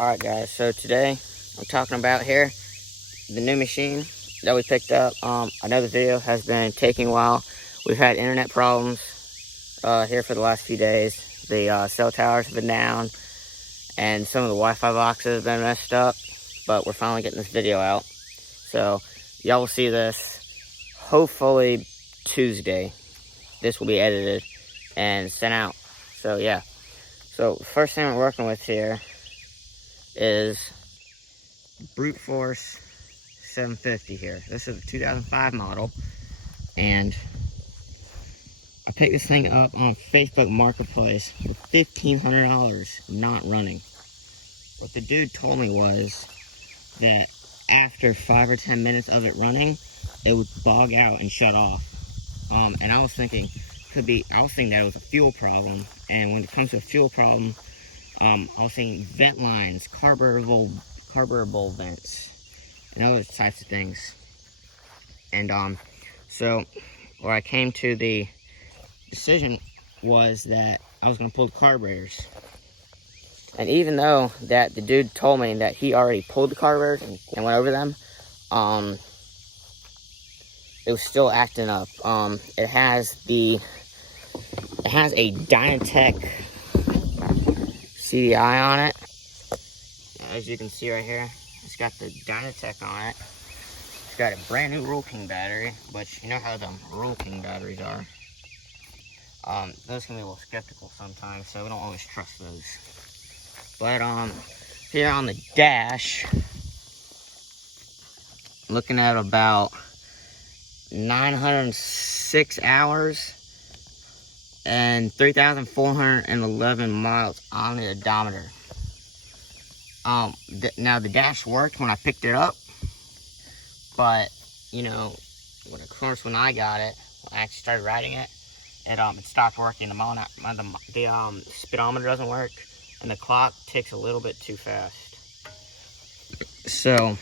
Alright guys, so today I'm talking about here the new machine that we picked up. I know the video has been taking a while. We've had internet problems here for the last few days. The cell towers have been down and some of the Wi-Fi boxes have been messed up, but we're finally getting this video out. So y'all will see this hopefully Tuesday. This will be edited and sent out. So yeah. So first thing we're working with here is Brute Force 750 here. This is a 2005 model, and I picked this thing up on Facebook Marketplace for $1,500 not running. What the dude told me was that after 5 or 10 minutes of it running, it would bog out and shut off. And I was thinking, I was thinking that was a fuel problem. And when it comes to a fuel problem, I was thinking vent lines, carburetor vents, and other types of things. And so where I came to the decision was that I was going to pull the carburetors. And even though that the dude told me that he already pulled the carburetors and went over them, it was still acting up. It has a Dynatec CDI on it. As you can see right here, it's got the Dynatec on it. It's got a brand new Rural King battery, which you know how the Rural King batteries are. Those can be a little skeptical sometimes, so we don't always trust those. But here on the dash, looking at about 906 hours and 3,411 miles on the odometer. Now the dash worked when I picked it up, but you know, of course, when I got it, when I actually started riding it, it stopped working. The speedometer doesn't work, and the clock ticks a little bit too fast. So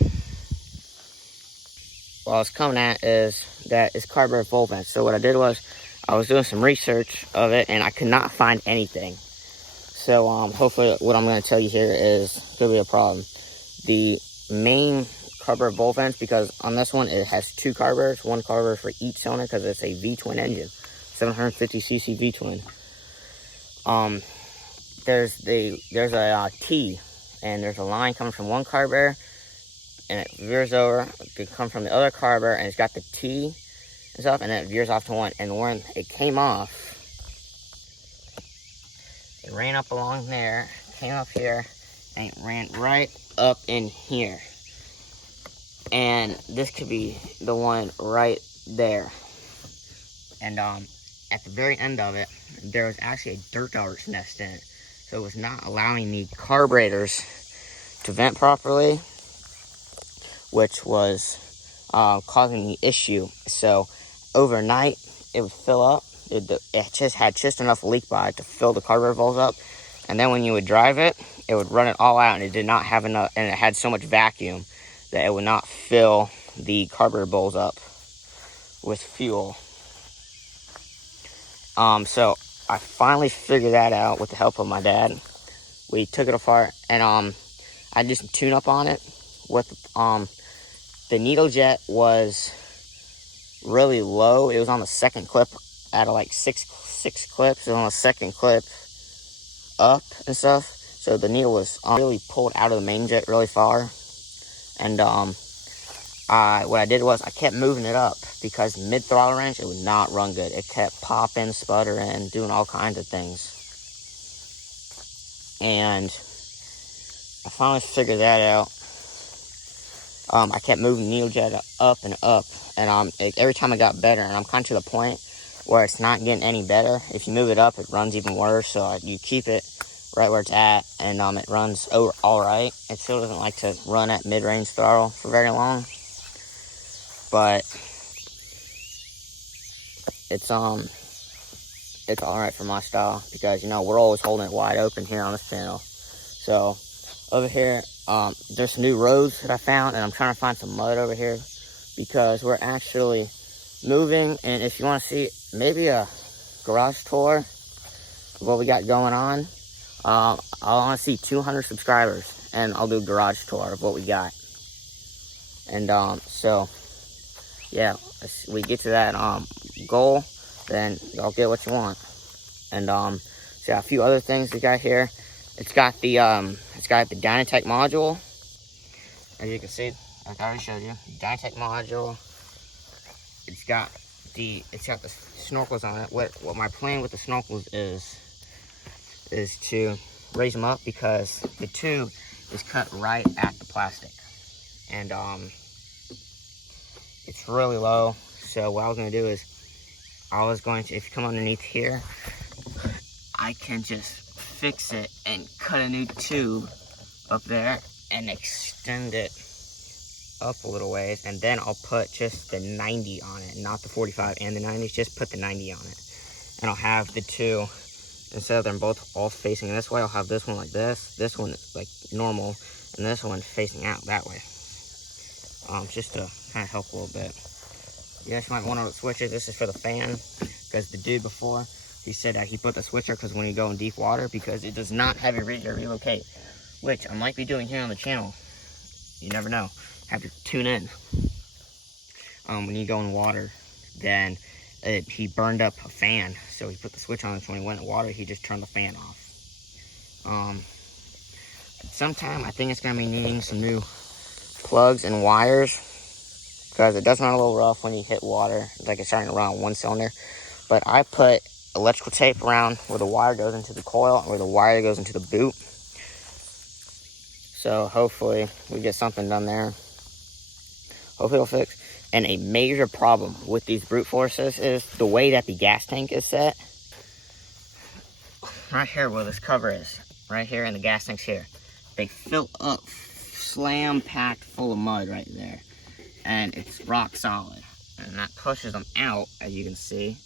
what I was coming at is that it's carburetor volt vents. So what I did was I was doing some research of it, and I could not find anything. So hopefully what I'm going to tell you here is going to be a problem. The main carburetor volt vents, because on this one it has two carburetors, one carburetor for each cylinder, because it's a V-twin engine, 750cc V-twin. There's a T, and there's a line coming from one carburetor, and it veers over. It could come from the other carburetor, and it's got the T and stuff, and then it veers off to one. And when it came off, it ran up along there, came up here, and it ran right up in here. And this could be the one right there. And at the very end of it, there was actually a dirt dog's nest in it. So it was not allowing the carburetors to vent properly, which was causing the issue. So overnight, it would fill up. It just had enough leak by it to fill the carburetor bowls up, and then when you would drive it, it would run it all out, and it did not have enough, and it had so much vacuum that it would not fill the carburetor bowls up with fuel. So I finally figured that out with the help of my dad. We took it apart, and I did some tune up on it with the needle jet was really low. It was on the second clip out of like six clips. It was on the second clip up and stuff. So the needle was really pulled out of the main jet really far. And what I did was I kept moving it up, because mid throttle range it would not run good. It kept popping, sputtering, doing all kinds of things. And I finally figured that out. I kept moving the needle jet up and up, and every time it got better, and I'm kind of to the point where it's not getting any better. If you move it up, it runs even worse. So you keep it right where it's at, and it runs all right. It still doesn't like to run at mid-range throttle for very long, but it's all right for my style, because you know we're always holding it wide open here on this channel. So over here, there's some new roads that I found, and I'm trying to find some mud over here, because we're actually moving. And if you want to see maybe a garage tour of what we got going on, I want to see 200 subscribers, and I'll do a garage tour of what we got. And so yeah, we get to that goal, then y'all get what you want. And so a few other things we got here. It's got the Dynatech module. As you can see, like I already showed you, Dynatech module. It's got the snorkels on it. What my plan with the snorkels is to raise them up, because the tube is cut right at the plastic, and it's really low. So what I was gonna do is, if you come underneath here, I can just fix it and cut a new tube up there and extend it up a little ways, and then I'll put just the 90 on it, not the 45 and the 90, just put the 90 on it. And I'll have the two, instead of them both all facing this way, I'll have this one like this one like normal, and this one facing out that way. Just to kind of help a little bit. You guys might want to switch it. This is for the fan, because the dude before, he said that he put the switcher because when you go in deep water, because it does not have a radio relocate, which I might be doing here on the channel. You never know. Have to tune in. When you go in water, then he burned up a fan, so he put the switch on it. So when he went in water, he just turned the fan off. Sometime I think it's gonna be needing some new plugs and wires, because it does run a little rough when you hit water. It's like it's starting to run on one cylinder. But I put electrical tape around where the wire goes into the coil and where the wire goes into the boot. So hopefully we get something done there. Hopefully it'll fix. And a major problem with these brute forces is the way that the gas tank is set. Right here where this cover is, right here, and the gas tank's here. They fill up, slam packed full of mud right there. And it's rock solid. And that pushes them out, as you can see.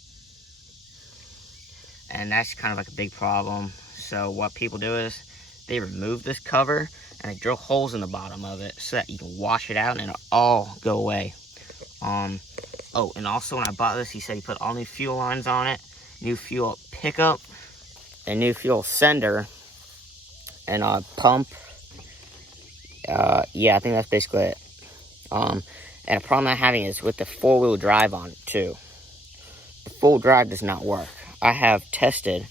And that's kind of like a big problem. So what people do is they remove this cover and they drill holes in the bottom of it so that you can wash it out and it'll all go away. Oh, and also when I bought this, he said he put all new fuel lines on it, new fuel pickup, and new fuel sender, and pump. Yeah, I think that's basically it. And a problem I'm having is with the 4-wheel drive on it too. The full drive does not work. I have tested,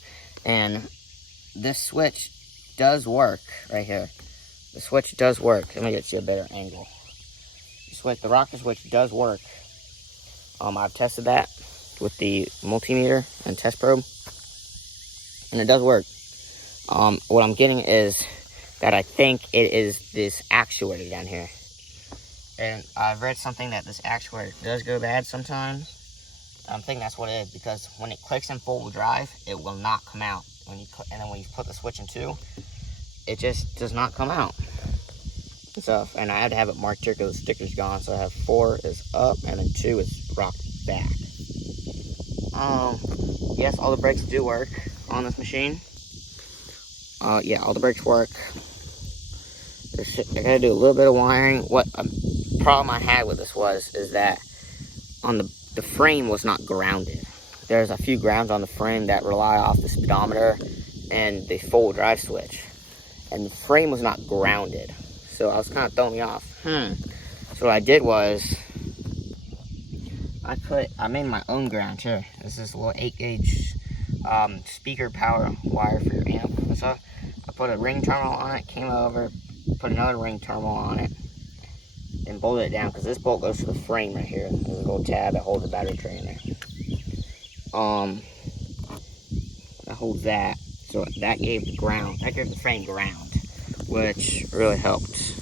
and this switch does work right here. The switch does work. Let me get you a better angle. The rocker switch does work. I've tested that with the multimeter and test probe, and it does work. What I'm getting is that I think it is this actuator down here. And I've read something that this actuator does go bad sometimes. I'm thinking that's what it is, because when it clicks in 4-wheel drive, it will not come out. And then when you put the switch in 2, it just does not come out. So, and I had to have it marked here because the sticker's gone. So I have 4 is up, and then 2 is rocked back. Yes, all the brakes do work on this machine. Yeah, all the brakes work. I gotta do a little bit of wiring. What problem I had with this is that on the frame was not grounded. There's a few grounds on the frame that rely off the speedometer and the 4-wheel drive switch, and the frame was not grounded, so I was kind of throwing me off. So what I did was I made my own ground here. This is a little 8-gauge speaker power wire for your amp. So I put a ring terminal on it, came over, put another ring terminal on it, and bolted it down, because this bolt goes to the frame right here. There's a little tab that holds the battery tray in there. That holds that. So that gave the frame ground, which really helped.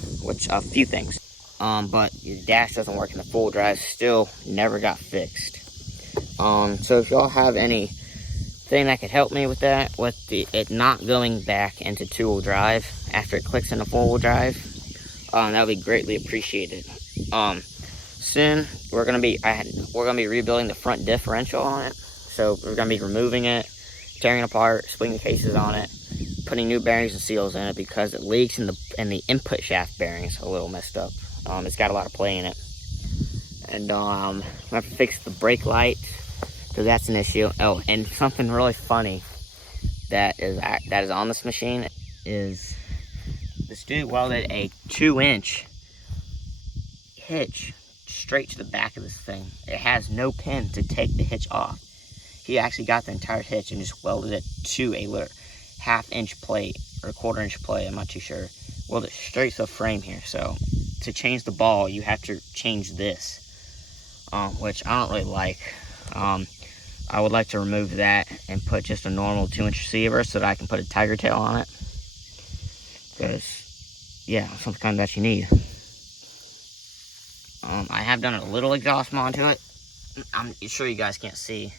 A few things. But your dash doesn't work, and the 4-wheel drive still never got fixed. So if y'all have anything that could help me with that, with it not going back into 2-wheel drive after it clicks into 4-wheel drive, that would be greatly appreciated. Soon we're gonna be rebuilding the front differential on it. So we're gonna be removing it, tearing it apart, splitting the cases on it, putting new bearings and seals in it, because it leaks, and the input shaft bearing is a little messed up. It's got a lot of play in it. And I have to fix the brake light, because that's an issue. Oh, and something really funny. that is on this machine is this dude welded a 2-inch hitch straight to the back of this thing. It has no pin to take the hitch off. He actually got the entire hitch and just welded it to a little 1/2-inch plate or 1/4-inch plate, I'm not too sure. Welded it straight to the frame here. So to change the ball, you have to change this, which I don't really like. I would like to remove that and put just a normal 2-inch receiver so that I can put a tiger tail on it. Because, yeah, something kind of that you need. I have done a little exhaust mod to it. I'm sure you guys can't see,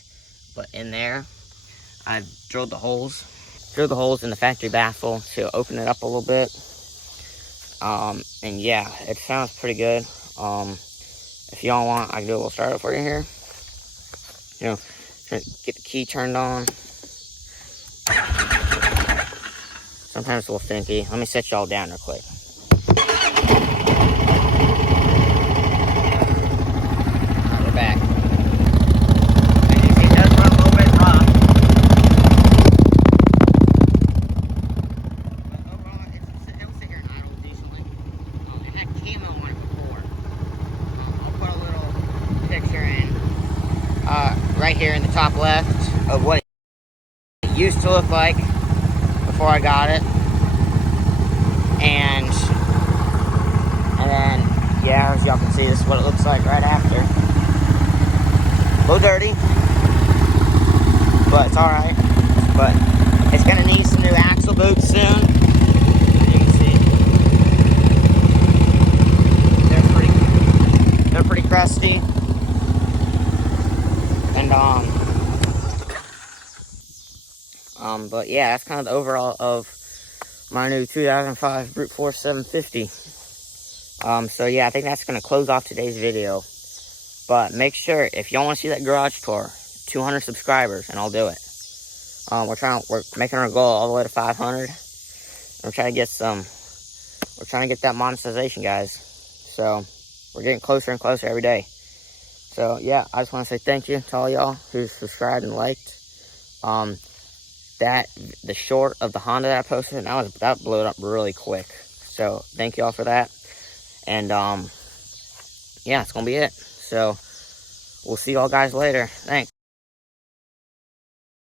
but in there, I've drilled the holes in the factory baffle to open it up a little bit. And yeah, it sounds pretty good. If y'all want, I can do a little startup for you here. You know, get the key turned on. Sometimes it's a little finicky. Let me set y'all down real quick. We're back. As you see, it does run a little bit rough. But overall, it'll sit here and idle decently. It had camo on it before. I'll put a little picture in right here in the top left of what it used to look like before I got it. And then, yeah, as y'all can see, this is what it looks like right after. A little dirty, but it's alright. But it's going to need some new axle boots soon. As you can see, they're pretty crusty. And, but yeah, that's kind of the overall of my new 2005 Brute Force 750. So yeah, I think that's going to close off today's video. But make sure, if y'all want to see that garage tour, 200 subscribers, and I'll do it. We're making our goal all the way to 500. We're trying to get that monetization, guys. So we're getting closer and closer every day. So yeah, I just want to say thank you to all y'all who subscribed and liked. The short of the Honda that I posted, that blew it up really quick. So thank y'all for that. And yeah, it's gonna be it. So we'll see y'all guys later. Thanks.